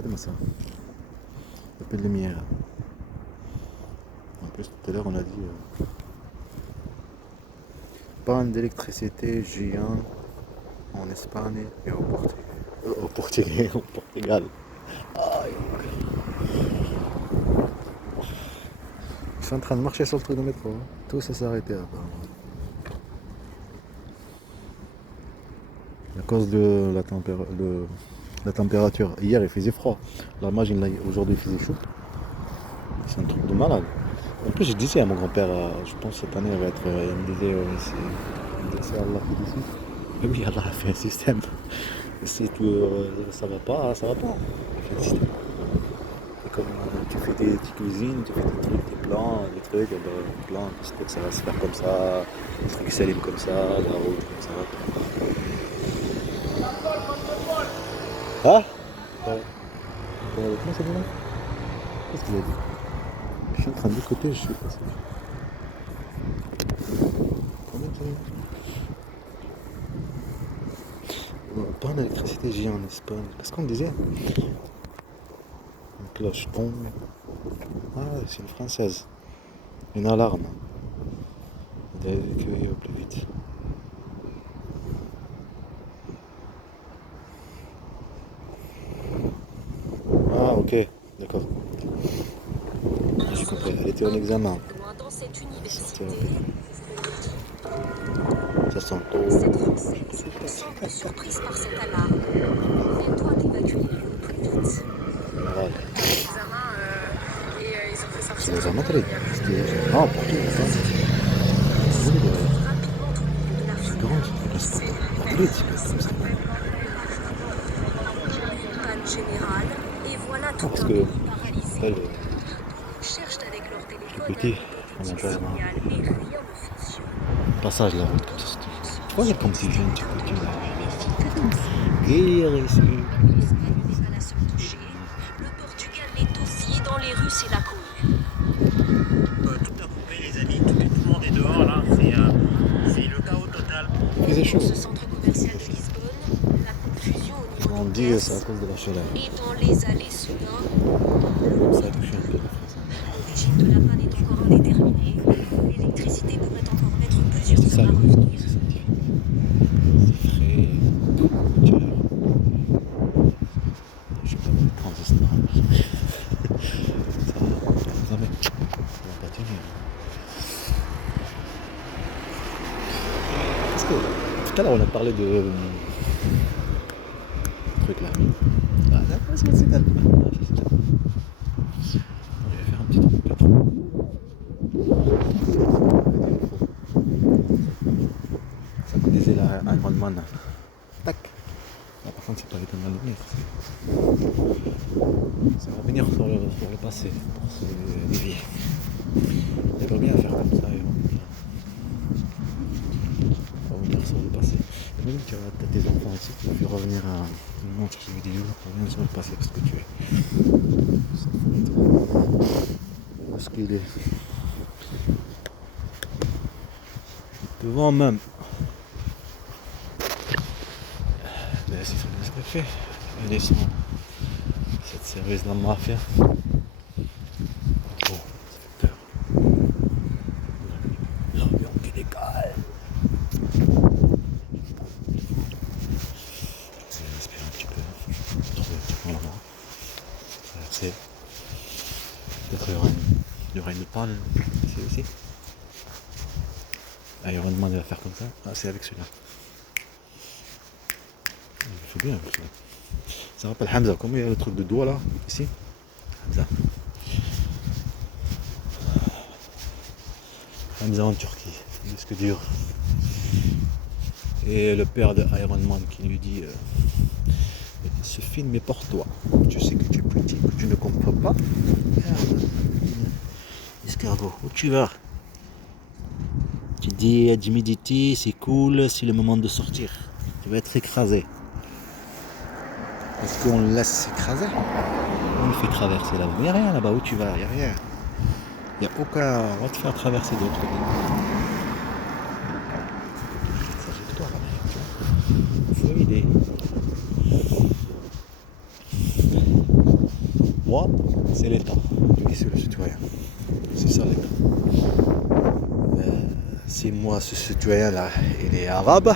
خدمة ça. Appelle lumière. En plus tout à l'heure on a dit panne d'électricité géant en Espagne et au Portugal. Au Portugal. Aïe. Je suis en train de marcher sur le truc de métro. Hein. Tout ça s'est arrêté apparemment. À cause de la température. Hier il faisait froid. Là imagine là, aujourd'hui il faisait chaud. C'est un truc de malade. En plus je disais à mon grand-père, je pense que cette année elle va être. Il me disait c'est Allah qui décide. Mais oui Allah a fait un système. Si tout, ça va pas, ça va pas. Il fait un système. Et comme tu fais tes cuisines, tu fais des trucs, des plans, des trucs, des plans, ça va se faire comme ça, le truc s'allume comme ça, la route comme ça. Ah ouais. Comment ça dit là? Qu'est-ce qu'il a dit? Je suis en train d'écouter, je suis passé. Combien ça dit? Pas d'électricité géant en Espagne. Qu'est-ce qu'on disait? Une cloche tombe. Ah, c'est une française. Une alarme. Il doit évacuer au plus vite. Ah, ok, d'accord. J'ai compris. Elle était en examen. Ça sent tôt. Surprise par cette alarme. Elle doit évacuer au plus vite. Voilà. Et ils ont fait sortir. C'est les Madrid. Ah, Portugal. C'est grand, c'est pas Madrid, c'est comme ça. Panne générale. Et voilà tout Parce un que pays paralysé. elle, Cherchent avec leur téléphone petit, un on a petit pas signal et rien ne fonctionne. passage la route comme ça. Tu vois, comme petit jeune, tu peux guérir ici. L'installation touchée. Le Portugal est aussi dans les rues, c'est la commune. Tout a coupé les amis, tout le monde est dehors là, c'est le chaos total. Il faisait chaud. Dans ce centre commercial de Lisbonne, la confusion au niveau On des dit que c'est à caisses cause de la chaleur. et dans les allées soudain, Ça a touché un peu la France. l'origine de la panne est encore indéterminée. L'électricité pourrait encore mettre C'est plusieurs ça heures le à risque. revenir. C'est frais, chaleur. Je sais pas, le transistor. Ça va pas tenir. Parce que tout à l'heure on a parlé de truc là. Ah là, c'est elle. Je vais faire un petit truc là. Ça me disait la Iron Man. Tac. Là, par contre c'est pas les mal lumière. C'est revenir sur le passé pour se dévier. J'aimerais bien faire comme ça et revenir sur le passé. Même tu as tes enfants aussi, tu peux revenir à une autre vidéo, revenir sur le passé parce que tu es. Parce qu'il est devant même. Mais c'est très bien ce qu'elle fait. Elle est sur cette service de la mafia. Oh, ça fait peur. L'avion qui décale. Je vais respirer un petit peu. Trouver un petit peu là-bas. Traverser. Peut-être il y aura une panne ici aussi. Ah, il y aura une demande à faire comme ça. Ah, c'est avec celui-là. Il faut bien avec celui-là. Ça rappelle Hamza, comme il y a le truc de doigt là, ici. Hamza. Hamza en Turquie, disque dur. Et le père de Iron Man qui lui dit ce film est pour toi. Je sais que tu es petit, que tu ne comprends pas. Escargot, où tu vas? Tu dis d'humidité, c'est cool, c'est le moment de sortir. Tu vas être écrasé. Est-ce qu'on le laisse s'écraser? On le fait traverser là-bas. Il n'y a rien là-bas, où tu vas? Il n'y a rien. Il n'y a aucun. On va te faire traverser d'autres trucs. Trajectoire là. Il faut aider. Moi, c'est l'État. Lui, c'est le citoyen. C'est ça l'État. Si moi, ce citoyen-là, il est arabe,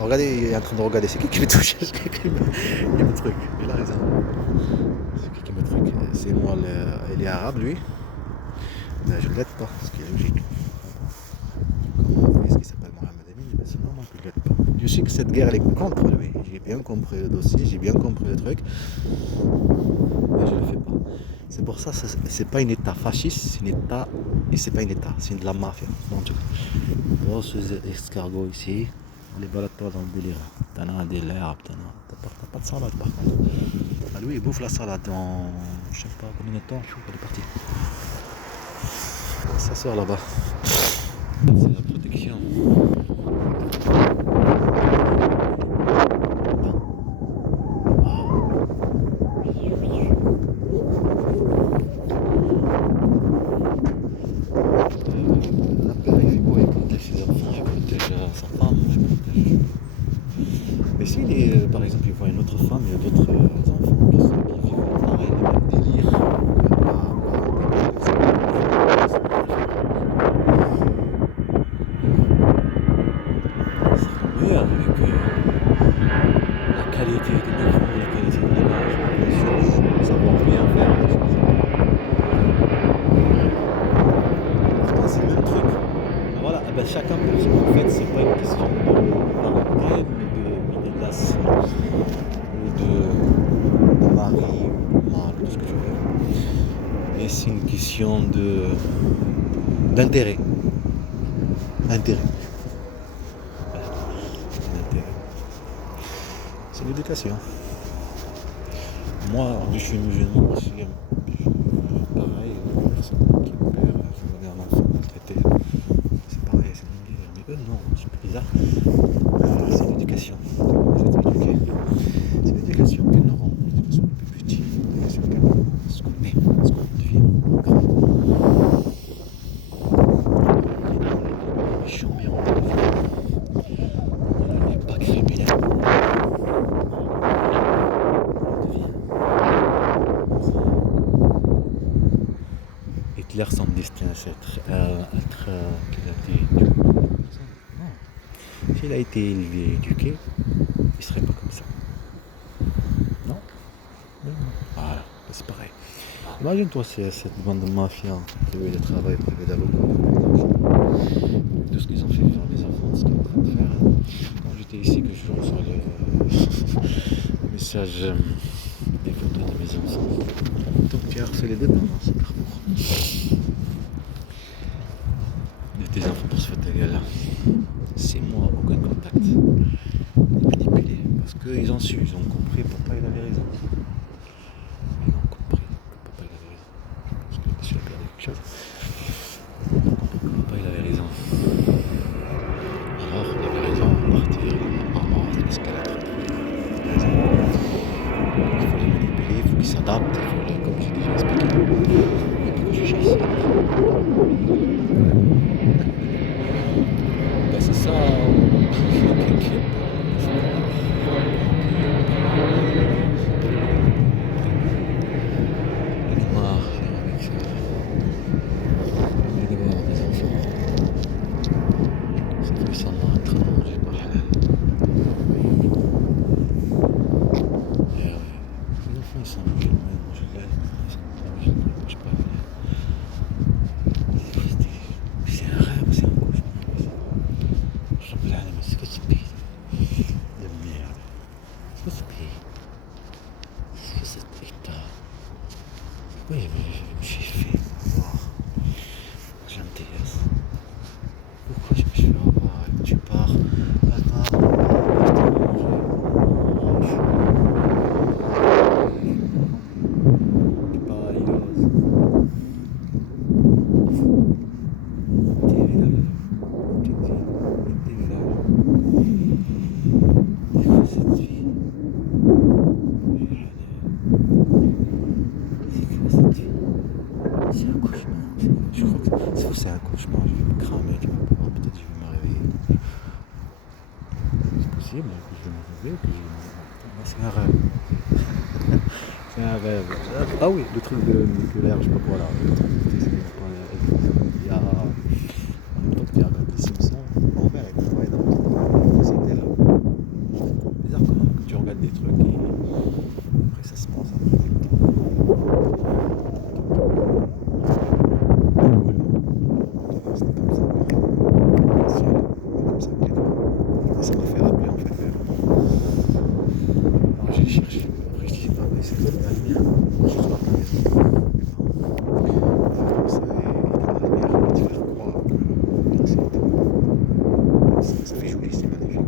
regardez, il est en train de regarder. C'est qui me touche? C'est qui me truc? Il a raison. C'est qui me truc? C'est moi, il est arabe, lui. Ben, je ne l'aide pas, ce qui est logique. Comme mon fils qui s'appelle Mohamed Amin, ben, c'est normal que je ne l'aide pas. Je sais que cette guerre, elle est contre lui. J'ai bien compris le dossier, j'ai bien compris le truc. Mais je ne le fais pas. C'est pour ça, c'est pas un État fasciste, c'est un État, et c'est pas un État, c'est de la mafia. Donc, vois ces escargots ici, on les balade pas dans le délire. T'en as des l'herbe, t'as pas de salade par contre. Ah, lui, il bouffe la salade en, je sais pas combien de temps, elle est partie. Ça sort là-bas. C'est la protection. Un père, il fait quoi? Il protège ses enfants, il protège sa femme, il protège. Mais s'il est, par exemple, il voit une autre femme, il y a d'autres enfants qui vivent pareil, le même délire. Ça serait mieux avec la qualité du micro, la qualité de l'image, savoir bien faire les choses. Pourtant, c'est le même truc. Voilà, eh ben, chacun pour soi. En fait, c'est pas une question de parenté, mais de classe, ou de mari, ou de mari, tout ce que tu veux. Mais c'est une question d'intérêt. Intérêt. Voilà. L'intérêt. C'est l'éducation. Moi, je suis musulman aussi. Pareil, une personne qui me perd, je regarde un enfant maltraité. C'est pareil, c'est le même délire. Mais eux, non, c'est plus bizarre. C'est l'éducation. C'est éduqué. C'est l'éducation que nous rend. L'éducation le plus petit. C'est ce qu'on est, ce qu'on devient grand. Méchant, mais on n'est pas criminel. Hitler, son destin, c'est être qu'il a été éduqué. Non. S'il a été élevé et éduqué, il serait pas comme ça. Non. Non. Voilà, c'est pareil. Imagine-toi cette bande de mafias qui veut de travail privé d'avocats. Tout ce qu'ils ont fait faire les enfants, ce qu'ils sont en train de faire. Quand j'étais ici, que je reçois le message, des photos de mes enfants. Donc tu as harcelé dedans dans ce parcours. Tes enfants pour se faire ta gueule. C'est moi, aucun contact. Manipulé. Parce qu'ils ont su, ils ont compris, papa il avait raison. Ils ont compris que papa il avait raison. Parce que monsieur a perdu quelque chose. Ils ont compris que papa il avait raison. Alors il avait raison à partir de maman, parce qu'elle a trop raison. Il faut les manipuler, il faut qu'ils s'adaptent, il faut les, comme j'ai déjà expliqué. Il faut que je chasse. Ben c'est ça qui est marre avec ça. Je vais voir des enfants. C'est que ça en train de manger pas halal. Et les enfants ils sont musulmans, ils mangent halal. Ils sont pas musulmans, ils mangent pas halal. C'est un rêve, c'est un cauchemar. Mais c'est que ce pays de merde. C'est que ce pays. C'est que cet état. Oui, je me suis fait avoir. J'intéresse. Pourquoi je me suis fait avoir? Tu pars. Attends. Tu pars à Ios. Cette vie. C'est un cauchemar. Je crois que c'est un cauchemar. Je vais me cramer. Peut-être que je vais me réveiller. C'est possible que je vais me réveiller. C'est un rêve. C'est un rêve. Ah oui, le truc de nucléaire, je sais pas quoi là. Il y a un pote qui regarde les Simpsons. Mon père il travaille dans c'était là. Bizarre quand même que tu regardes des trucs et après ça se passe avec le temps. C'était comme ça. Comme ça que j'ai fait. Et ça m'a fait rappeler en fait. Alors j'ai cherché. Après je disais pas mais c'est quoi la lumière. Je sais pas la maison. Comme ça et la lumière tu faire croire que ça fait joli, c'est magnifique.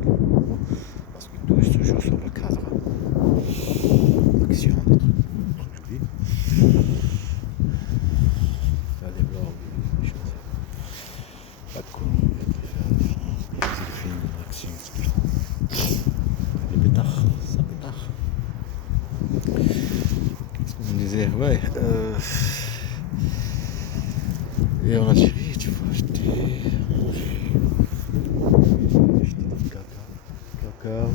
Parce que tout se joue sur le cadre. L'action des trucs jolis. Faire des vlogs, des choses. Pas de conneries, des films, l'action, ce qu'ils font. Des pétards, ça pétard. Qu'est-ce qu'on me disait? Ouais. Et en Algérie, tu vois, j'étais dans le cacao,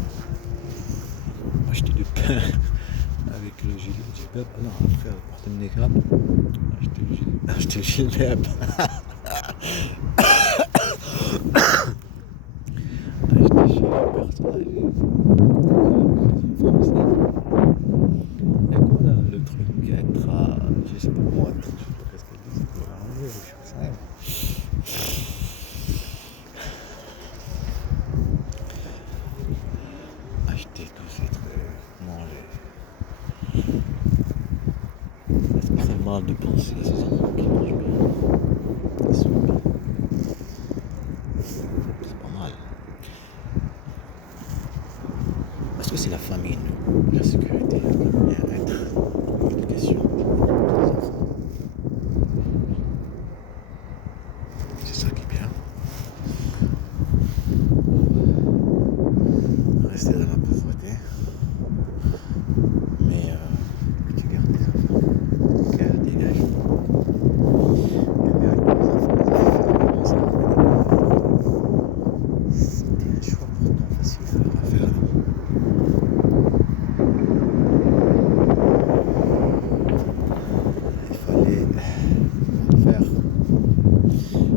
acheter du pain avec le gilet du beb. Ah non, après, porter le niqab, acheter le gilet, acheter le gilet personnalisé. Il y a quoi là, le truc être à, je sais pas moi, je sais pas qu'est-ce qu'elle dit, c'est pour arranger, je sais pas. Acheter tous ces trucs, manger. Est-ce que c'est mal de penser à ces enfants qui mangent bien? Ils sont bien. C'est pas mal. Est-ce que c'est la famille, la sécurité, le bien-être, l'éducation des enfants? C'est ça qui est bien. Rester dans la pauvreté. Mais que tu gardes tes enfants, qu'elles dégagent. Et avec les enfants, c'était un choix pourtant facile à faire. Il fallait le faire.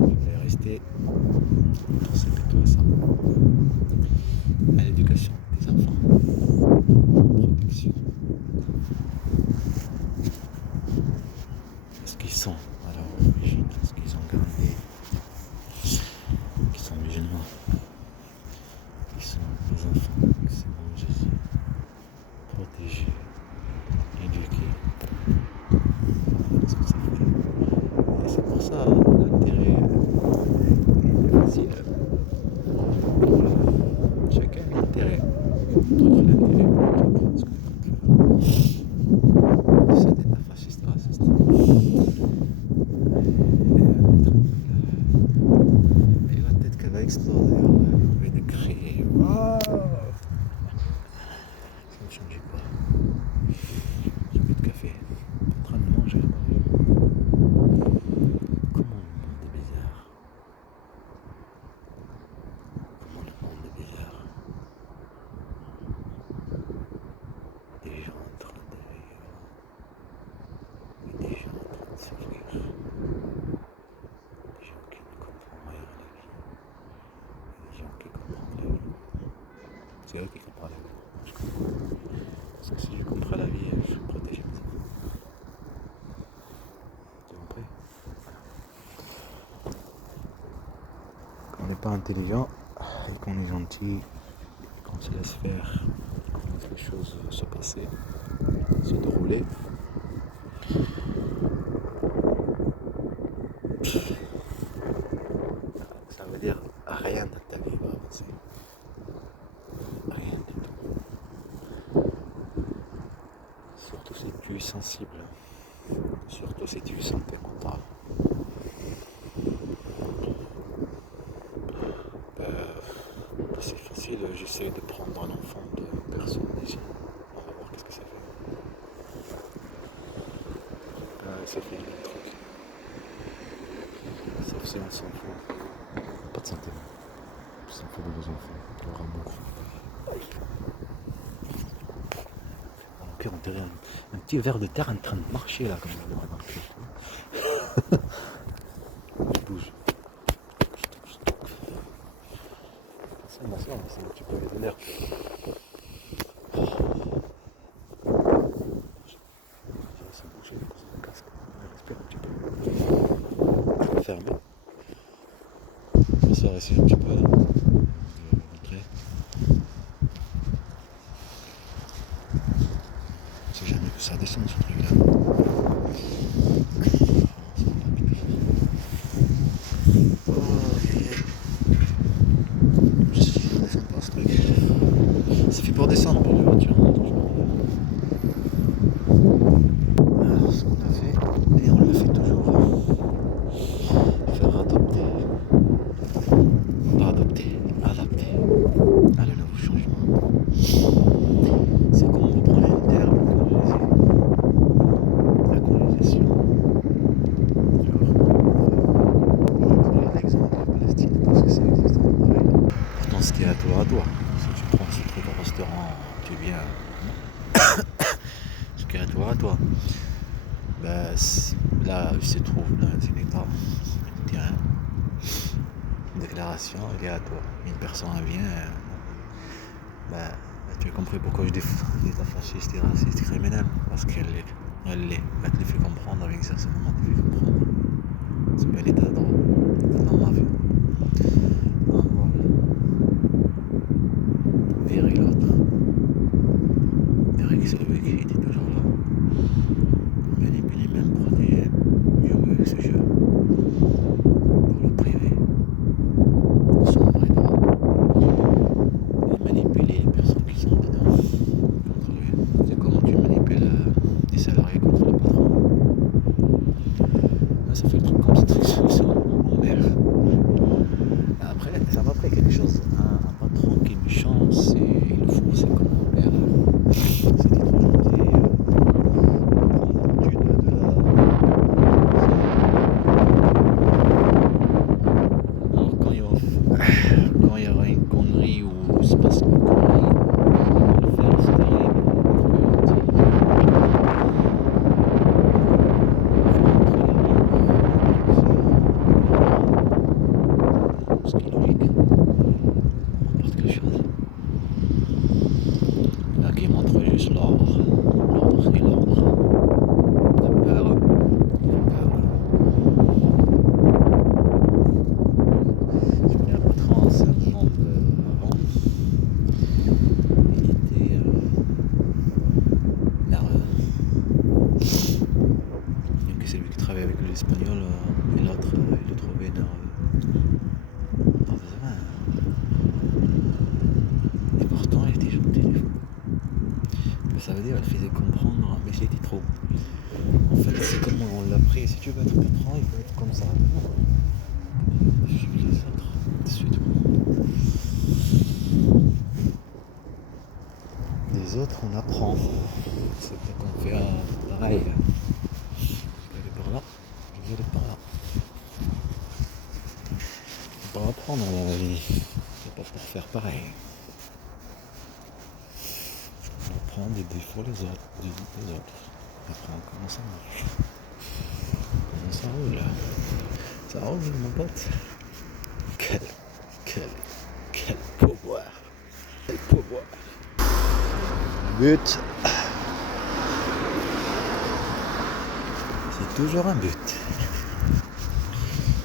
Il fallait rester consacré à ça. À l'éducation des enfants. Protection. Est-ce qu'ils sont à leur origine? Est-ce qu'ils ont gardé? Qu'ils sont musulmans? Ils sont des enfants qui sont en Jésus, protégés, éduqués. Qu'est-ce que ça fait? Et c'est pour ça l'intérêt est facile. Chacun a l'intérêt. D'autres l'intérêt pour ce que c'est des fascistes racistes. Et la tête qu'elle va exploser, on va crier. Waouh! Ça ne change pas. J'ai bu de café. En train de manger. Comment le monde est bizarre. Comment le monde est bizarre. Des gens en train de vivre. Et des gens en train de souffrir. Des gens qui ne comprennent rien à la vie. Et des gens qui comprennent la vie. C'est eux qui comprennent la vie. Parce que si je comprends la vie, je suis protégé comme ça. Tu as compris? Quand on n'est pas intelligent et qu'on est gentil, et qu'on se laisse faire, qu'on laisse les choses se passer, se dérouler, ça veut dire rien dans ta vie va avancer. Rien du tout. Surtout si tu es sensible. Surtout si tu es santé mentale. C'est facile, j'essaie de prendre un enfant de personne ici. On va voir qu'est-ce que ça fait. Ça fait le truc. Sauf si on s'en fout. Pas de santé. On s'en fout de vos enfants. Tu auras beaucoup. Voilà. cœur, on dirait un petit ver de terre en train de marcher là, comme je le vois dans le cul. Je bouge. Ça m'assoit, mais c'est un petit peu de l'air. Ça bouge, le casque. On respire un petit peu. Je vais fermer. Ça ici un petit peu là. Je vais montrer. C'est jamais que ça descend ce truc là. Je sais, ça descend pas ce truc. Ça fait pour descendre pour les voitures. Alors ce qu'on a fait, et on le fait toujours. Faire adopter. Pas adopter, adapter à le nouveau changement. C'est comme on reprend les terres la colonisation. Je prends l'exemple de la Palestine parce que ça existe en vrai. Pourtant ce qui est à toi. Si tu prends ce truc au restaurant, tu viens. Ce qui est à toi. Ben, là, il se trouve dans un état, un terrain. Une déclaration, il est à toi. Une personne vient, ben, tu as compris pourquoi je dis l'État fasciste et raciste criminel. Parce qu'elle l'est. Elle te le fait comprendre avec ça, c'est vraiment te fait comprendre. C'est pas un état de droit. Dans ma vie. Virer l'autre. Virer celui qui était toujours là. Manipuler même pour jouer avec ce jeu. Pour le privé. Son vrai droit. Et manipuler les personnes qui sont dedans. Contre lui. C'est comment tu manipules les salariés contre le patron. Là, ça fait le truc comme ça, c'est en mer. Après, ça m'a appris quelque chose. Un patron qui est méchant, il le faut, c'est comme mon père. C'était trop gentil. Alors quand il y aura une connerie ou il se passe une connerie, le faire c'est terrible. Ce qui est logique. N'importe quelle chose. Là qui montre juste l'ordre. L'ordre c'est l'ordre. La peur. Je connais un patron à Saint-Jean avant. Il était nerveux. Donc c'est lui qui travaillait avec l'espagnol et l'autre il le trouvait nerveux. Et pourtant il était gentil des fois. Ça veut dire qu'elle faisait comprendre, mais c'était trop. En fait, c'est comme on l'a pris. Si tu veux être patron, il faut être comme ça. Je suis les autres. C'est tout. Les autres, on apprend. C'est pas qu'on fait pareil. Je vais aller par là. Je vais aller par là. On va apprendre dans la vie. C'est pas pour faire pareil. On apprend des défauts des autres. On apprend comment ça marche. Comment ça roule. Ça roule mon pote. Quel pouvoir. Quel pouvoir. But. C'est toujours un but.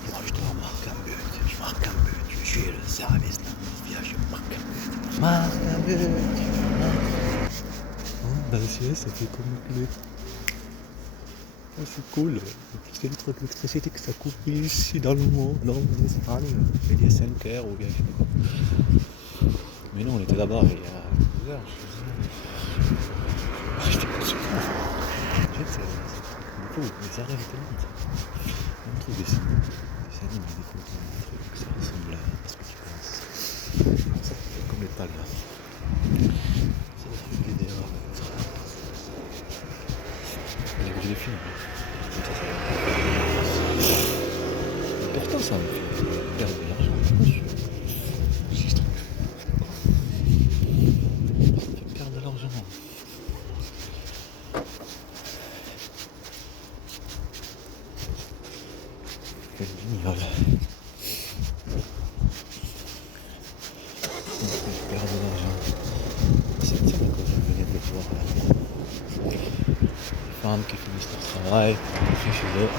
Moi je dois marquer un but. Je marque un but. Je suis le service de la mafia. Je marque un but. Marque un but. Oh, bah ça fait comme un but. Oh, c'est cool. C'est le truc d'électricité que ça coupe ici dans le monde. Non, c'est pas lui. Il y a 5 heures ou bien je sais pas quoi. Mais non, on était là-bas il y a 2 heures. J'étais pas sûr. C'est beaucoup, mais ça arrive tellement ça. Un truc des animés, des photos, un truc, ça ressemble à ce que tu penses. Ça fait comme les tags là. C'est des trucs vidéo. Il y a que je les filme. Comme ça va. Pourtant ça me fait perdre de l'argent. Si je trouve. Ça me fait perdre de l'argent. C'est génial. Je perds de l'argent. C'est ça que je venais de voir là. Les femmes qui finissent leur travail, qui rentrent chez eux.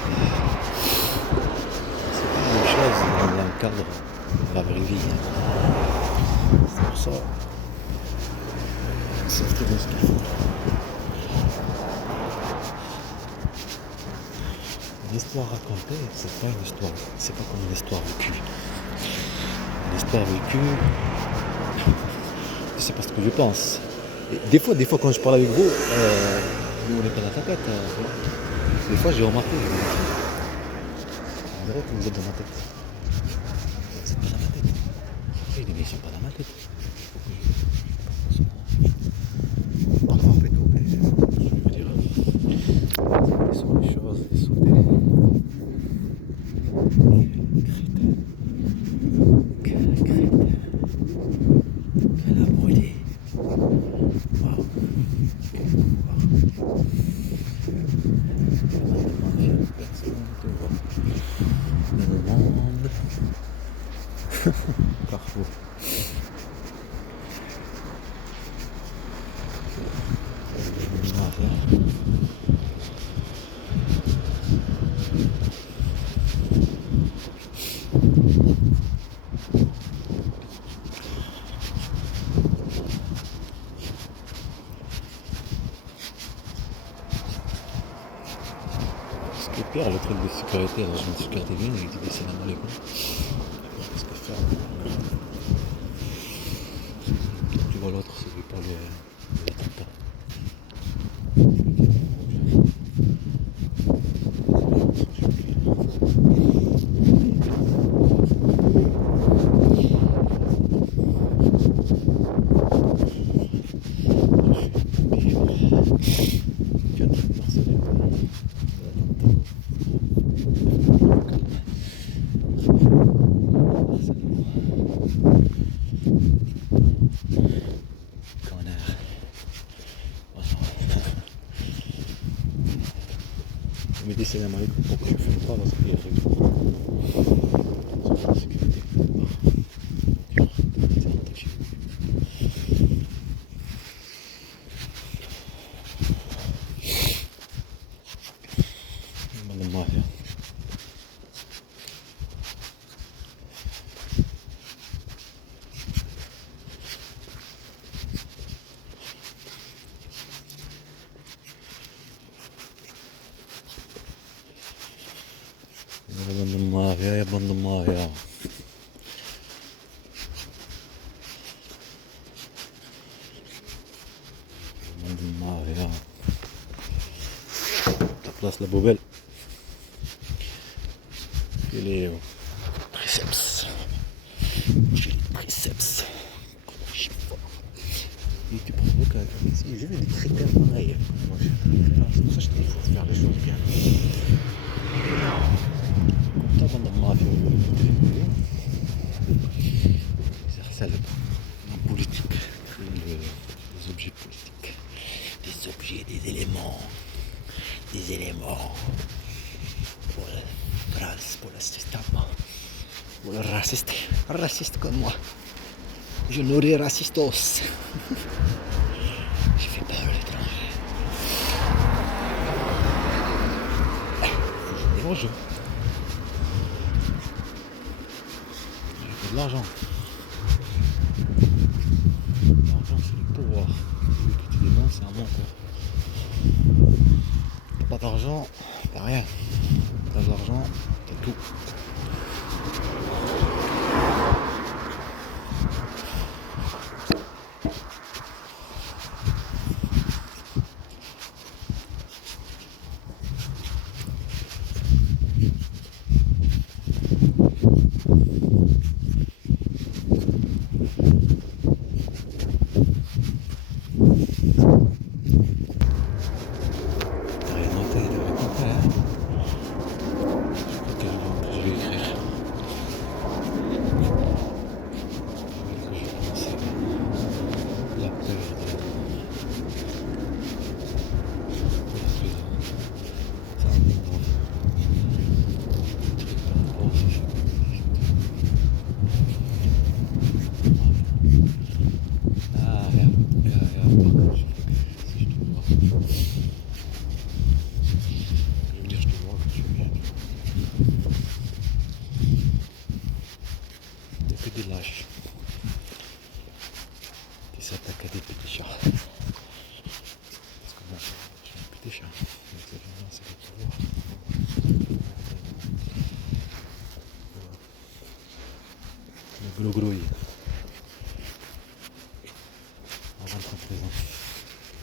C'est pas la même chose dans le cadre de la vraie vie. C'est pour ça. C'est très bien ce qu'il faut. L'histoire racontée, c'est pas une histoire. C'est pas comme une histoire vécue. L'histoire vécue, c'est parce que je pense. Et des fois quand je parle avec vous, nous on n'est pas dans ta tête. Des fois j'ai remarqué, je me dis, on dirait que vous êtes dans ma tête. Vous n'êtes pas dans ma tête. Et les mecs sont pas dans ma tête. Parfois on fait tout, mais je veux dire, ce sont des choses, ce sont des crêtes. Elle a brûlé. Waouh. Personne ne te voit. Dans le monde. Carrefour. Ce qui est pire, le truc de sécurité, alors je me suis sécurité bien, il dit salam alaikum. Qu'est-ce que faire? Tu vois l'autre, c'est pour les attentats. Je me dis salam alaikum, pourquoi je ne fume pas parce qu'il y a c'est la sécurité. C'est rentré chez vous. Madame Mafia. يا بند الله يا بند الله يا la place la Beauvelle et les triceps j'ai les triceps et tu provoques ici j'ai vu des critères pareils c'est pour ça que je te dis il faut faire les choses bien. Comme ça, dans ça, la politique, les objets politiques, des objets, des éléments pour la France, pour le système, pour le raciste comme moi. Je nourris racistos. J'ai fait peur à l'étranger. Bonjour. De l'argent. L'argent c'est le pouvoir. Celui que tu dénonces c'est un menteur. T'as pas d'argent, t'as rien. T'as de l'argent, t'as tout. Je vais écrire. vaches qui s'attaquent à des petits chats. Parce que bon, j'ai un petit chat. Donc ça, c'est le pouvoir. Le gros gros.